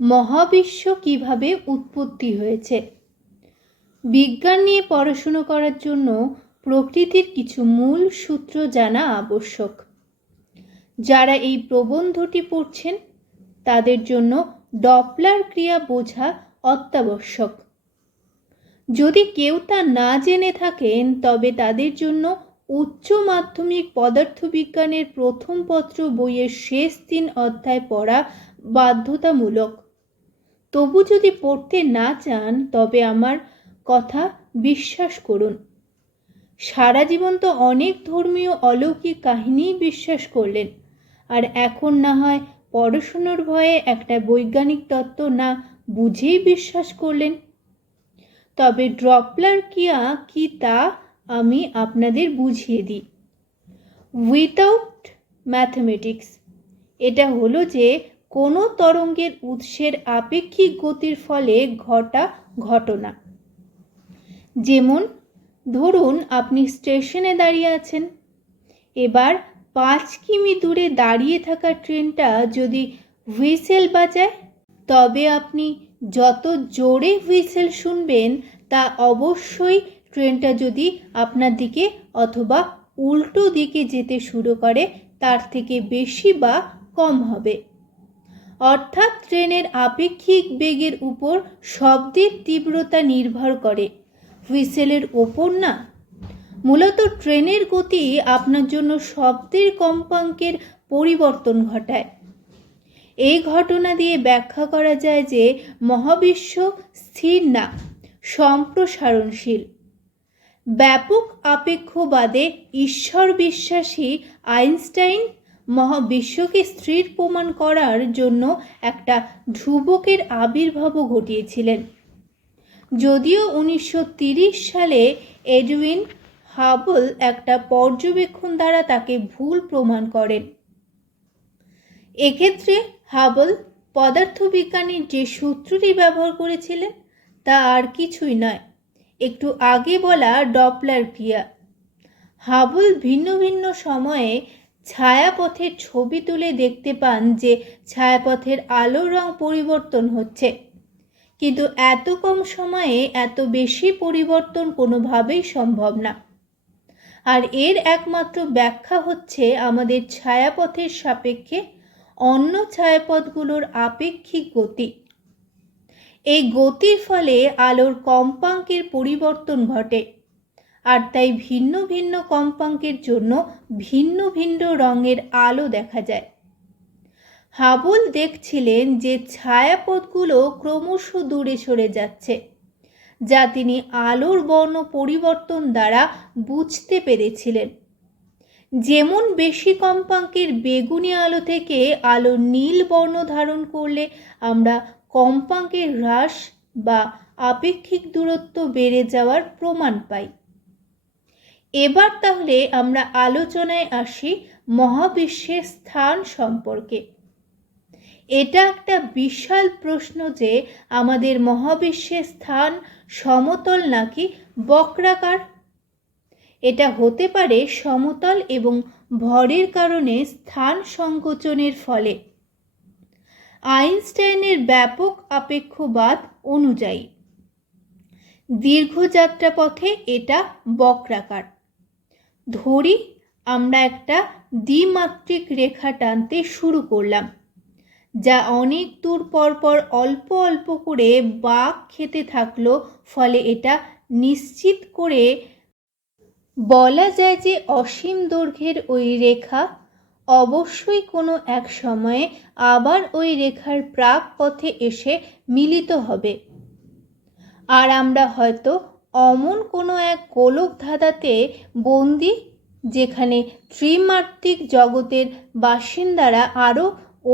মহাবিশ্ব কিভাবে উৎপত্তি হয়েছে। বিজ্ঞান নিয়ে পড়াশুনো করার জন্য প্রকৃতির কিছু মূল সূত্র জানা আবশ্যক। যারা এই প্রবন্ধটি পড়ছেন তাদের জন্য ডপলার ক্রিয়া বোঝা অত্যাবশ্যক। যদি কেউ তা না জেনে থাকেন তবে তাদের জন্য উচ্চ মাধ্যমিক পদার্থবিজ্ঞানের প্রথম পত্র বইয়ের শেষ 3 অধ্যায় পড়া বাধ্যতামূলক। তবু যদি পড়তে না চান তবে আমার কথা বিশ্বাস করুন। সারা জীবন তো অনেক ধর্মীয় অলৌকিক কাহিনী বিশ্বাস করলেন, আর এখন না হয় পড়াশুনোর ভয়ে একটা বৈজ্ঞানিক তত্ত্ব না বুঝেই বিশ্বাস করলেন। তবে ডপলার ক্রিয়া কি তা আমি আপনাদের বুঝিয়ে দিই। উইথাউট ম্যাথমেটিক্স এটা হলো যে কোনো তরঙ্গের উৎসের আপেক্ষিক গতির ফলে ঘটা ঘটনা। যেমন ধরুন আপনি স্টেশনে দাঁড়িয়ে আছেন, এবার 5 কিমি দূরে দাঁড়িয়ে থাকা ট্রেনটা যদি হুইসেল বাজায় তবে আপনি যত জোরে হুইসেল শুনবেন তা অবশ্যই ট্রেনটা যদি আপনার দিকে অথবা উল্টো দিকে যেতে শুরু করে তার থেকে বেশি বা কম হবে। অর্থাৎ ট্রেনের আপেক্ষিক বেগের উপর শব্দের তীব্রতা নির্ভর করে, হুইসেলের ওপর না। মূলত ট্রেনের গতি আপনার জন্য শব্দের কম্পাঙ্কের পরিবর্তন ঘটায়। এই ঘটনা দিয়ে ব্যাখ্যা করা যায় যে মহাবিশ্ব স্থির না, সম্প্রসারণশীল। ব্যাপক আপেক্ষবাদে ঈশ্বর বিশ্বাসী আইনস্টাইন মহাবিশ্বকে স্থির প্রমাণ করার জন্য একটা ধ্রুবকের আবির্ভাবও ঘটিয়েছিলেন। যদিও 1930 সালে এডউইন হাবল একটা পর্যবেক্ষণ দ্বারা তাকে ভুল প্রমাণ করেন। এক্ষেত্রে হাবল পদার্থবিজ্ঞানের যে সূত্রটি ব্যবহার করেছিলেন তা আর কিছুই নয়, একটু আগে বলা ডপলার ক্রিয়া। হাবল ভিন্ন ভিন্ন সময়ে ছায়াপথের ছবি তুলে দেখতে পান যে ছায়াপথের আলোর রং পরিবর্তন হচ্ছে, কিন্তু এত কম সময়ে এত বেশি পরিবর্তন কোনোভাবেই সম্ভব না। আর এর একমাত্র ব্যাখ্যা হচ্ছে আমাদের ছায়াপথের সাপেক্ষে অন্য ছায়াপথগুলোর আপেক্ষিক গতি। এই গতির ফলে আলোর কম্পাঙ্কের পরিবর্তন ঘটে, আর তাই ভিন্ন ভিন্ন কম্পাঙ্কের জন্য ভিন্ন ভিন্ন রঙের আলো দেখা যায়। হাবল দেখছিলেন যে ছায়াপথগুলো ক্রমশ দূরে সরে যাচ্ছে, যা তিনি আলোর বর্ণ পরিবর্তন দ্বারা বুঝতে পেরেছিলেন। যেমন বেশি কম্পাঙ্কের বেগুনি আলো থেকে আলো নীল বর্ণ ধারণ করলে আমরা কম্পাঙ্কের হ্রাস বা আপেক্ষিক দূরত্ব বেড়ে যাওয়ার প্রমাণ পাই। এবার তাহলে আমরা আলোচনায় আসি মহাবিশ্বের স্থান সম্পর্কে। এটা একটা বিশাল প্রশ্ন যে আমাদের মহাবিশ্বের স্থান সমতল নাকি বক্রাকার। এটা হতে পারে সমতল এবং ভরের কারণে স্থান সংকোচনের ফলে। আইনস্টাইনের ব্যাপক আপেক্ষবাদ অনুযায়ী দীর্ঘ যাত্রাপথে এটা বক্রাকার। ধরি আমরা একটা দ্বিমাত্রিক রেখা টানতে শুরু করলাম, যা অনেক দূর পরপর অল্প অল্প করে বাঁক খেতে থাকলো, ফলে এটা নিশ্চিত করে বলা যায় যে অসীম দৈর্ঘ্যের ওই রেখা অবশ্যই কোনো এক সময়ে আবার ওই রেখার প্রাক পথে এসে মিলিত হবে। আর আমরা হয়তো অমন কোনো এক গোলক ধাঁধাতে বন্দি যেখানে ত্রিমাত্রিক জগতের বাসিন্দারা আরও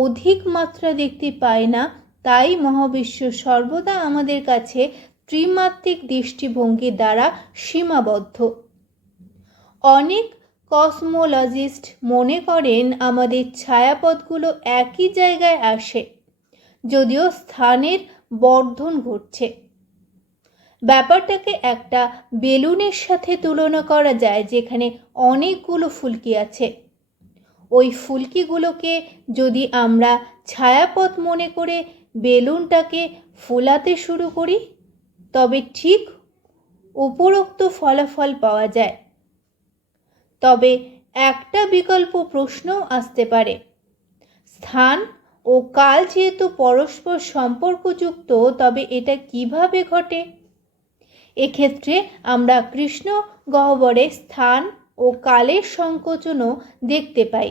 অধিক মাত্রা দেখতে পায় না, তাই মহাবিশ্ব সর্বদা আমাদের কাছে ত্রিমাত্রিক দৃষ্টিভঙ্গি দ্বারা সীমাবদ্ধ। অনেক কসমোলজিস্ট মনে করেন আমাদের ছায়াপথগুলো একই জায়গায় আসে, যদিও স্থানের বর্ধন ঘটছে। ব্যাপারটাকে একটা বেলুনের সাথে তুলনা করা যায় যেখানে অনেকগুলো ফুলকি আছে। ওই ফুলকিগুলোকে যদি আমরা ছায়াপথ মনে করে বেলুনটাকে ফোলাতে শুরু করি, তবে ঠিক উপরোক্ত ফলাফল পাওয়া যায়। তবে একটা বিকল্প প্রশ্নও আসতে পারে, স্থান ও কাল যেহেতু পরস্পর সম্পর্কযুক্ত, তবে এটা কিভাবে ঘটে? এক্ষেত্রে আমরা কৃষ্ণ গহ্বরে স্থান ও কালের সংকোচনও দেখতে পাই।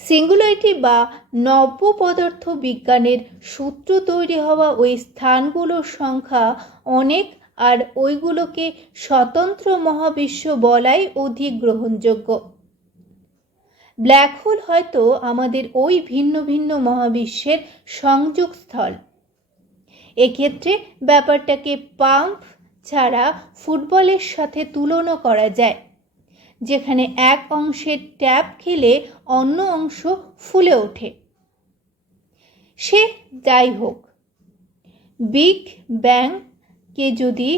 সিঙ্গুলারিটি বা নব্য পদার্থ বিজ্ঞানের সূত্র তৈরি হওয়া ওই স্থানগুলোর সংখ্যা অনেক, আর ওইগুলোকে স্বতন্ত্র মহাবিশ্ব বলাই অধিক গ্রহণযোগ্য। ব্ল্যাক হোল হয়তো আমাদের ওই ভিন্ন ভিন্ন মহাবিশ্বের সংযোগস্থল। এক্ষেত্রে ব্যাপারটাকে পাম্প ছাড়া ফুটবলের সাথে তুলনা করা যায়, যেখানে এক অংশের ট্যাপ খেলে অন্য অংশ ফুলে ওঠে। সে যাই হোক, বিগ ব্যাংকে যদি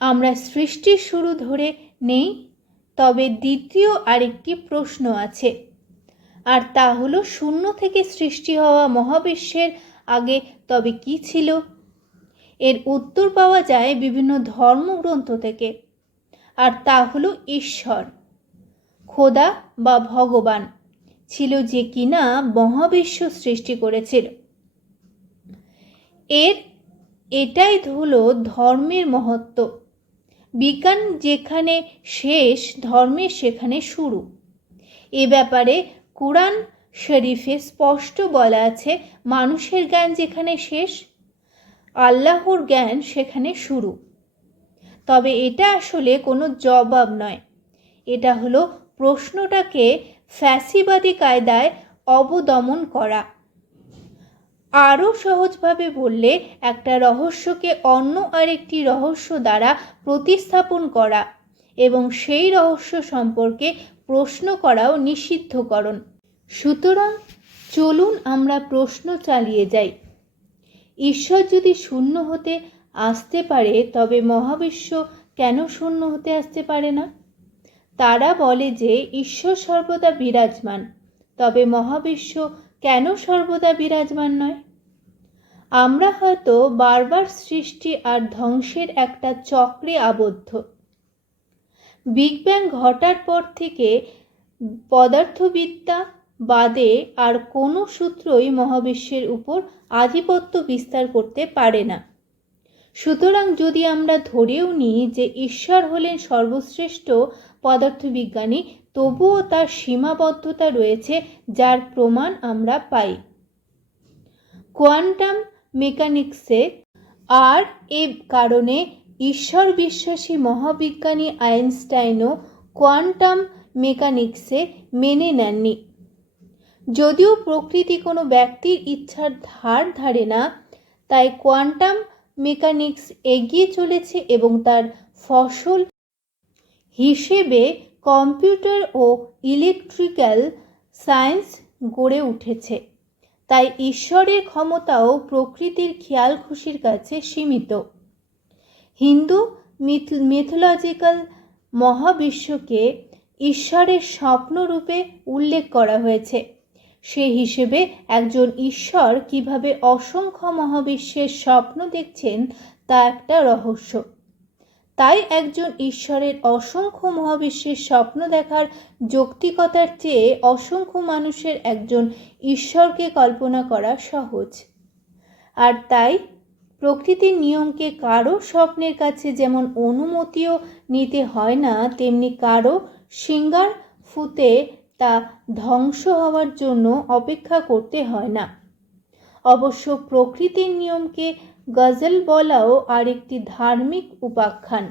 আমরা সৃষ্টির শুরু ধরে নেই, তবে দ্বিতীয় আরেকটি প্রশ্ন আছে, আর তা হলো শূন্য থেকে সৃষ্টি হওয়া মহাবিশ্বের আগে তবে কি ছিল? এর উত্তর পাওয়া যায় বিভিন্ন ধর্মগ্রন্থ থেকে, আর তা হলো ঈশ্বর, খোদা বা ভগবান ছিল, যে কিনা মহাবিশ্ব সৃষ্টি করেছিল। এটাই হলো ধর্মের মহত্ব। বিজ্ঞান যেখানে শেষ, ধর্মের সেখানে শুরু। এ ব্যাপারে কুরআন শরীফে স্পষ্ট বলা আছে, মানুষের জ্ঞান যেখানে শেষ, আল্লাহর জ্ঞান সেখানে শুরু। তবে এটা আসলে কোনো জবাব নয়, এটা হলো প্রশ্নটাকে ফ্যাসিবাদী কায়দায় অবদমন করা। আরও সহজভাবে বললে, একটা রহস্যকে অন্য আরেকটি রহস্য দ্বারা প্রতিস্থাপন করা এবং সেই রহস্য সম্পর্কে প্রশ্ন করাও নিষিদ্ধকরণ। সুতরাং চলুন আমরা প্রশ্ন চালিয়ে যাই। ঈশ্বর যদি শূন্য হতে আসতে পারে, তবে মহাবিশ্ব কেন শূন্য হতে আসতে পারে না? তারা বলে যে ঈশ্বর সর্বদা বিরাজমান, তবে মহাবিশ্ব কেন সর্বদা বিরাজমান নয়? আমরা হয়তো বারবার সৃষ্টি আর ধ্বংসের একটা চক্রে আবদ্ধ। বিগ ব্যাং ঘটার পর থেকে পদার্থবিদ্যা বাদে আর কোনো সূত্রই মহাবিশ্বের উপর আধিপত্য বিস্তার করতে পারে না। সুতরাং যদি আমরা ধরেও নিই যে ঈশ্বর হলেন সর্বশ্রেষ্ঠ পদার্থবিজ্ঞানী, তবুও তার সীমাবদ্ধতা রয়েছে, যার প্রমাণ আমরা পাই কোয়ান্টাম মেকানিক্সে। আর এ কারণে ঈশ্বর বিশ্বাসী মহাবিজ্ঞানী আইনস্টাইনও কোয়ান্টাম মেকানিক্সে মেনে নেননি। যদিও প্রকৃতি কোনো ব্যক্তির ইচ্ছার ধার ধারে না, তাই কোয়ান্টাম মেকানিক্স এগিয়ে চলেছে এবং তার ফসল হিসেবে কম্পিউটার ও ইলেকট্রিক্যাল সায়েন্স গড়ে উঠেছে। তাই ঈশ্বরের ক্ষমতাও প্রকৃতির খেয়াল খুশির কাছে সীমিত। হিন্দু মিথোলজিক্যাল মহাবিশ্বকে ঈশ্বরের স্বপ্নরূপে উল্লেখ করা হয়েছে। সে হিসেবে একজন ঈশ্বর কিভাবে অসংখ্য মহাবিশ্বের স্বপ্ন দেখছেন, তা একটা রহস্য। তাই একজন ঈশ্বরের অসংখ্য মহাবিশ্বের স্বপ্ন দেখার যৌক্তিকতার চেয়ে অসংখ্য মানুষের একজন ঈশ্বরকে কল্পনা করা সহজ। আর তাই প্রকৃতির নিয়মকে কারো স্বপ্নের কাছে যেমন অনুমতিও নিতে হয় না, তেমনি কারো সিঙ্গার ফুতে তা ধ্বংস হওয়ার জন্য অপেক্ষা করতে হয় না। অবশ্য প্রকৃতির নিয়মকে গজল বলাও আরেকটি ধার্মিক উপাখ্যান।